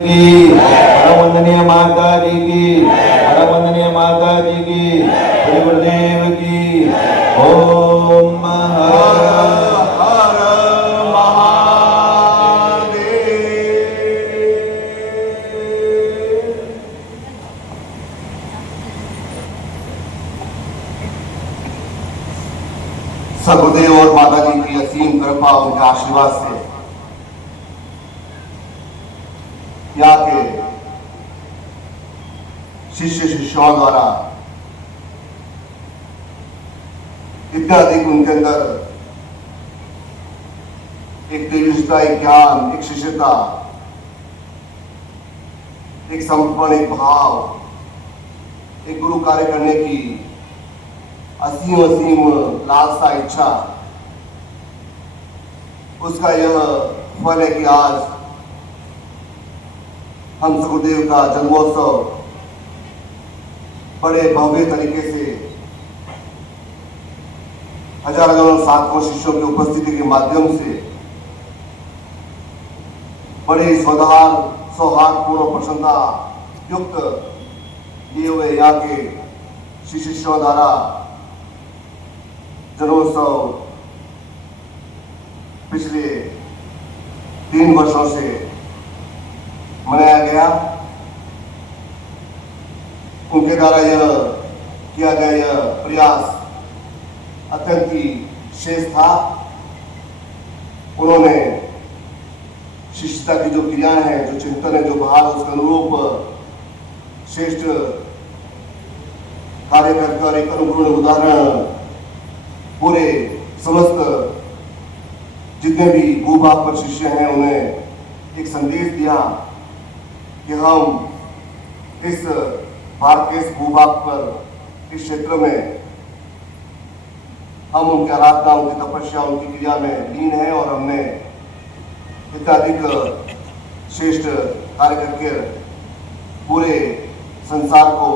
की परम वंदनीय माता जी की परम वंदनीय माता जी की श्री गुरुदेव की ओम हर हर महादेव। सगुरुदेव और माता जी की असीम कृपा उनके आशीर्वाद से यहाँ के शिष्य शिष्यों द्वारा इतना अधिक उनके अंदर एक तेजस्विता, एक ज्ञान, एक शिष्यता, एक समर्पण, एक भाव, एक गुरु कार्य करने की असीम असीम लालसा, इच्छा, उसका यह फल है कि आज हम सगुरुदेव का जन्मोत्सव बड़े भव्य तरीके से हजारों साधकों शिष्यों की उपस्थिति के माध्यम से बड़े सौहार्दपूर्ण और प्रसन्नता युक्त लिए हुए यहाँ के शिष्यों द्वारा जन्मोत्सव पिछले 3 वर्षों से मनाया गया। उनके द्वारा यह किया गया यह प्रयास अत्यंत ही शेष था। उन्होंने शिष्यता की जो क्रियाएं हैं, जो चिंतन है, जो भाव, उसके अनुरूप श्रेष्ठ कार्य करके और एक अनुकूल उदाहरण पूरे समस्त जितने भी भूभाग पर शिष्य हैं उन्हें एक संदेश दिया कि हम इस भारत के इस भूभाग पर, इस क्षेत्र में हम उनकी आराधना, उनकी तपस्या, उनकी क्रिया में लीन है और हमने इतना अधिक श्रेष्ठ कार्य करके पूरे संसार को,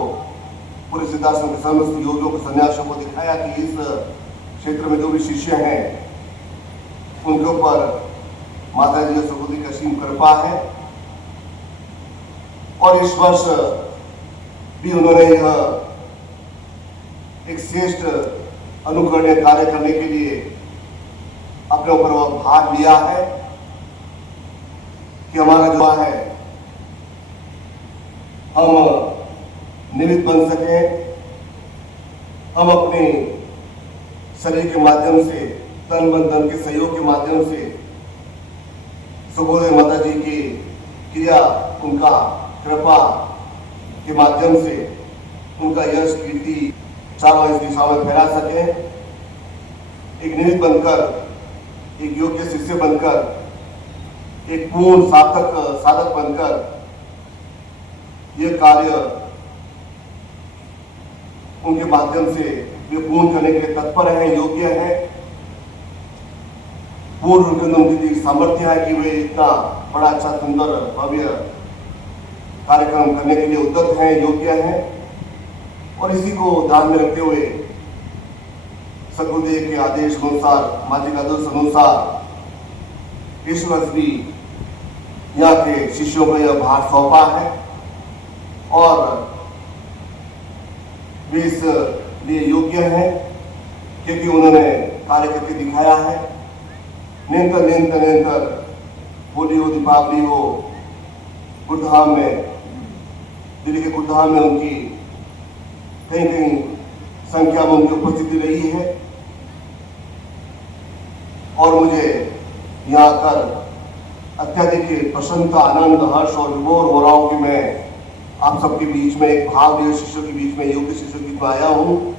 पूरे सिद्धाश्रम के समस्त योगियों को, सन्यासियों को दिखाया कि इस क्षेत्र में जो भी शिष्य हैं उनके ऊपर माता जी और सगुरुदेव की असीम कृपा है। और इस वर्ष भी उन्होंने यह एक श्रेष्ठ अनुकरणीय कार्य करने के लिए अपने ऊपर वह भाग लिया है कि हमारा जो है हम निमित्त बन सके, हम अपने शरीर के माध्यम से, तन मन धन के सहयोग के माध्यम से सगुरुदेव माता जी की क्रिया, उनका कृपा के माध्यम से उनका यश, कीर्ति चारों इस दिशा में फैला सके। एक निमित्त बनकर, एक योग्य शिष्य बनकर, एक पूर्ण साधक बनकर यह कार्य उनके माध्यम से वे पूर्ण करने के लिए तत्पर हैं, योग्य हैं। पूर्ण उनकी सामर्थ्य है कि वे इतना बड़ा अच्छा, सुंदर, भव्य कार्यक्रम करने के लिए उद्यत हैं, योग्य हैं। और इसी को ध्यान में रखते हुए सगुरुदेव के आदेश अनुसार, माँ जी के आदेश अनुसार इस वर्ष भी यहाँ के शिष्यों को यह भार सौंपा है और वे इस लिए योग्य हैं क्योंकि उन्होंने कार्य करके दिखाया है। निरंतर होली हो, दीपावली हो, गुरुधाम में, दिल्ली के गुरुधाम में उनकी कहीं संख्या में उनकी उपस्थिति रही है। और मुझे यहाँ आकर अत्यधिक प्रसन्नता, आनंद, हर्ष और विभोर हो रहा हूँ कि मैं आप सबके बीच में, एक भाव लिए शिष्यों के बीच में, योग्य शिष्यों के बीच में आया हूँ।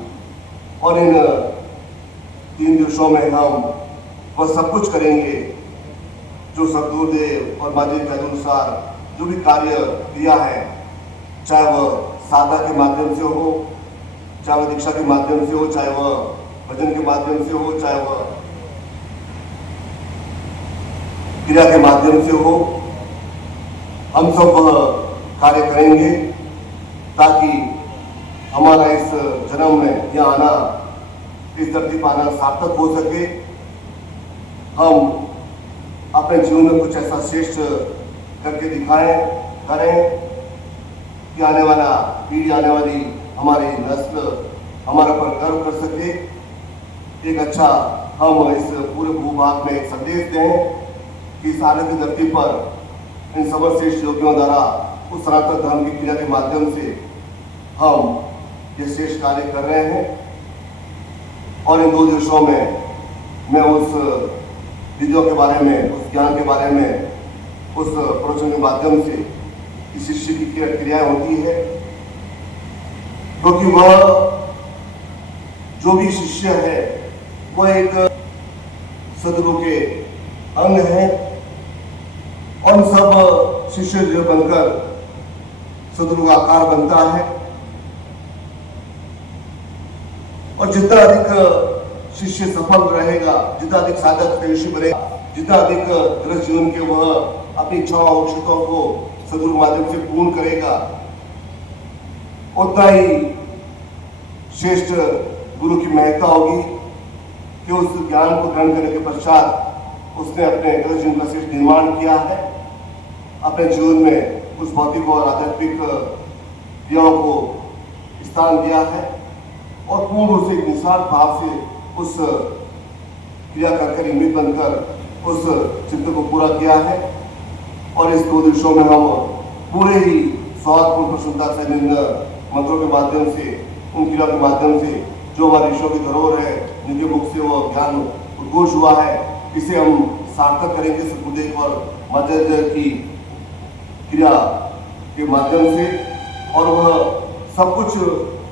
और इन 3 दिवसों में हम वह सब कुछ करेंगे जो सगुरुदेव और माँ जी के अनुसार जो भी कार्य किया है, चाहे वह साधना के माध्यम से हो, चाहे वह दीक्षा के माध्यम से हो, चाहे वह भजन के माध्यम से हो, चाहे वह क्रिया के माध्यम से हो, हम सब वह कार्य करेंगे ताकि हमारा इस जन्म में यह आना, इस धरती पर आना सार्थक हो सके। हम अपने जीवन में कुछ ऐसा श्रेष्ठ करके दिखाएं करें कि आने वाला पीढ़ी, आने वाली हमारी नस्ल हमारे पर गर्व कर सके। एक अच्छा हम इस पूरे भूभाग में एक संदेश दें कि इस आनंद की धरती पर इन सर्वश्रेष्ठ योगियों द्वारा उस सनातन धर्म की क्रिया के माध्यम से हम ये श्रेष्ठ कार्य कर रहे हैं। और इन 2 दिवसों में मैं उस विधियों के बारे में, उस ज्ञान के बारे में, उस प्रवचन के माध्यम से इस शिष्य की क्रियाएं होती है, क्योंकि वह जो भी शिष्य है वह एक सदगुरु के अंग है। और सब शिष्य जो बनकर सदगुरु का आकार बनता है। और जितना अधिक शिष्य सफल रहेगा, जितना अधिक साधक ऋषि बनेगा, जितना अधिक गृहस्थ जीवन के वह अपनी इच्छाओं आवश्यकताओं को सदगुरु के माध्यम से पूर्ण करेगा, उतना ही श्रेष्ठ गुरु की महत्ता होगी कि उस ज्ञान को ग्रहण करने के पश्चात उसने अपने गृहस्थ जीवन का श्रेष्ठ निर्माण किया है, अपने जीवन में उस भौतिक और आध्यात्मिक क्रियाओं को स्थान दिया है और पूर्ण रूप से निस्वार्थ भाव से उस क्रिया कर इंगित बनकर उस चिंतन को पूरा किया है। और इस 2 दिवसों में हम पूरे ही स्वार्थपूर्ण प्रसन्नता से इन मंत्रों के माध्यम से, उन क्रिया के माध्यम से जो हमारे ऋषियों की धरोहर है, जिनके मुख से वो ज्ञान उद्घोष हुआ है, इसे हम सार्थक करेंगे सदगुरुदेव और माचार्य की क्रिया के माध्यम से। और वह सब कुछ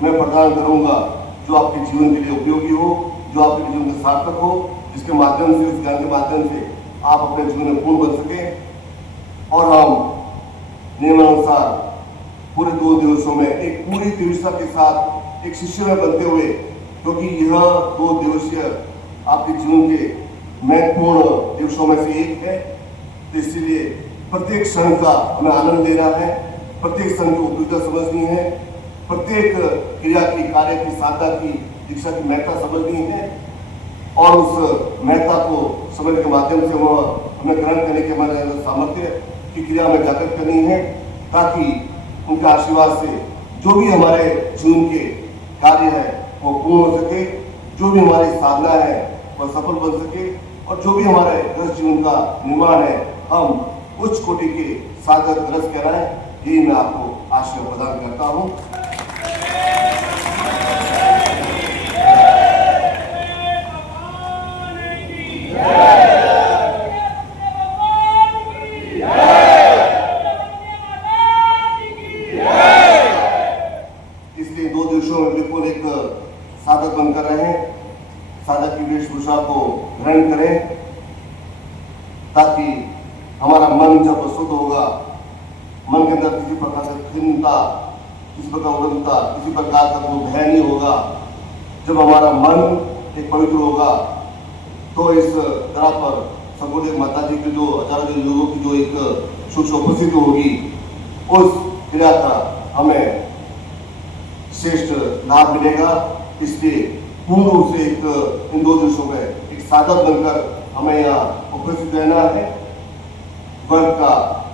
मैं प्रदान करूंगा जो आपके जीवन के लिए उपयोगी हो, जो आपके जीवन में सार्थक हो, जिसके माध्यम से, इस ज्ञान के माध्यम से आप अपने जीवन में पूर्ण बन सके। और हम नियमानुसार पूरे 2 दिवसों में एक पूरी तीव्रता के साथ एक शिष्य में बनते हुए, क्योंकि यह 2 दिवसीय आपके जीवन के महत्वपूर्ण दिवसों में से एक है, तो इसलिए प्रत्येक क्षण का हमें आनंद लेना है, प्रत्येक क्षण की उपयोगिता समझनी है, प्रत्येक क्रिया की, कार्य की, साधना की, दीक्षा की महत्ता समझनी है और उस महत्ता को समझने के माध्यम से वह हमें ग्रहण करने के हमारे सामर्थ्य की क्रिया में जागृत करनी है, ताकि उनके आशीर्वाद से जो भी हमारे जीवन के कार्य है वो पूर्ण हो सके, जो भी हमारी साधना है वह सफल बन सके और जो भी हमारे गृहस्थ जीवन का निर्माण है हम उच्च कोटि के साधक गृहस्थ कहलाएं। यही मैं आपको आशीर्वाद प्रदान करता हूँ। इसलिए 2 दिवसों में बिल्कुल एक साधक बनकर रहें, साधक की वेशभूषा को ग्रहण करें, ताकि हमारा मन जब शुद्ध होगा, मन के अंदर किसी प्रकार से खिन्नता, किसी प्रकार उड़नता, किसी प्रकार का कोई भय नहीं होगा। जब हमारा मन एक पवित्र होगा तो इस तरह पर सगुरुदेव माता जी के जो आचार्य लोगों की जो एक सूक्ष्म उपस्थिति होगी, उस क्रिया का हमें श्रेष्ठ लाभ मिलेगा। इसलिए पूर्ण रूप से इन 2 दिवसों में एक साधक बनकर हमें यहाँ उपस्थित रहना है, वर्ग का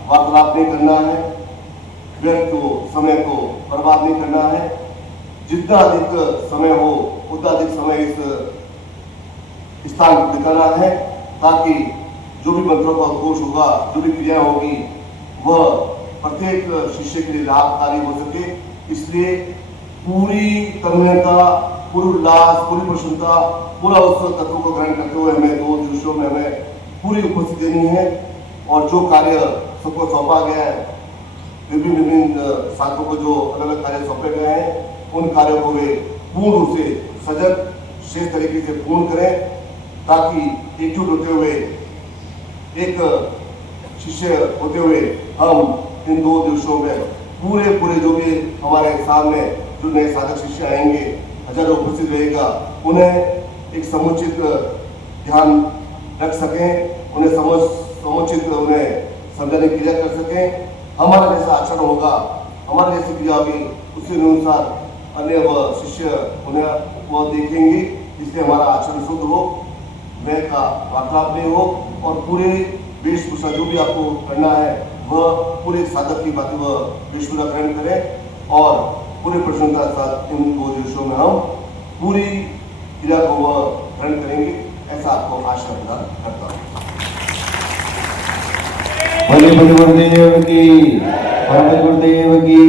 वार्तालाप नहीं करना है, व्यर्थ को, समय को बर्बाद नहीं करना है। जितना अधिक समय हो उतना अधिक समय इस स्थान को बिताना है, ताकि जो भी मंत्रों का उद्घोष होगा, जो भी क्रिया होगी, वह प्रत्येक शिष्य के लिए लाभकारी हो सके। इसलिए पूरी तन्मयता, पूरी उल्लास, पूरी प्रसन्नता, पूरा उस तत्व को ग्रहण करते हुए हमें 2 दिवसों में हमें पूरी उपस्थिति देनी है। और जो कार्य सबको सौंपा गया है, विभिन्न साधकों को जो अलग अलग कार्य सौंपे गए हैं, उन कार्यों को वे पूर्ण रूप से सजग शेष तरीके से पूर्ण करें, ताकि एकजुट होते हुए, एक शिष्य होते हुए हम इन 2 दिवसों में पूरे जो भी हमारे सामने जो नए साधक शिष्य आएंगे, हजारों उपस्थित रहेगा, उन्हें एक समुचित ध्यान रख सकें, उन्हें समुचित उन्हें समझाने की क्रिया कर सकें। हमारा जैसा आचरण होगा, हमारे जैसी क्रिया होगी, उसी अनुसार अन्य वह शिष्य उन्हें वह देखेंगे। इसलिए हमारा आचरण शुद्ध हो, वह का वार्तालाप नहीं हो और पूरे वेशभूषा जो भी आपको करना है वह पूरे साधक की बातें वह यीशु का ग्रहण करें और पूरे प्रसन्नता के साथ इन 2 दिवसों में हम पूरी क्रिया को वह ग्रहण करेंगे, ऐसा आपको आशा प्रदान करता हूँ। बलि गुरुदेव की, परम गुरुदेव की।